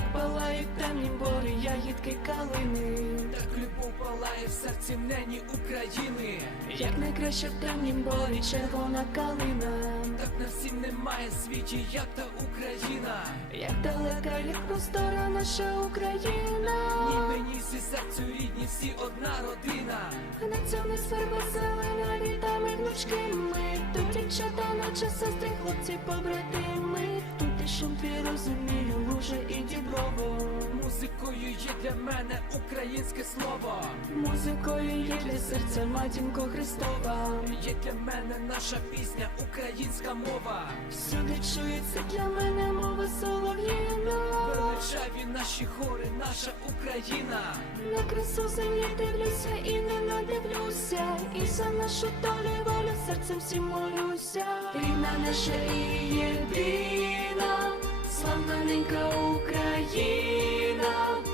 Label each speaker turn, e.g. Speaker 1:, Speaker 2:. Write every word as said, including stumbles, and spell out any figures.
Speaker 1: палають темні бори, ягідки калини.
Speaker 2: Так любов палає в серці нені України.
Speaker 1: Як найкраща в темнім борі червона калина.
Speaker 2: Так на всім немає світі, як та Україна.
Speaker 1: Як далека, як простора наша Україна.
Speaker 2: Ні мені всі серцю рідні, всі одна родина.
Speaker 1: На цьому сферма зелена, літами внучки ми. Тут дівчата, наче сестри, хлопці побратими. Тут і шум твій розумію, луже і діброво.
Speaker 2: Музикою є для мене українське слово.
Speaker 1: Музикою є для серця матінко Христова.
Speaker 2: Є для мене наша пісня, українська мова.
Speaker 1: Всюди чується для мене мова солов'їна.
Speaker 2: Величаві наші хори, наша Україна.
Speaker 1: На красу землі дивлюся і не надивлюся. І за нашу долю і волю серцем всім молюся. Рідна наша і єдина, славна ненька Україна.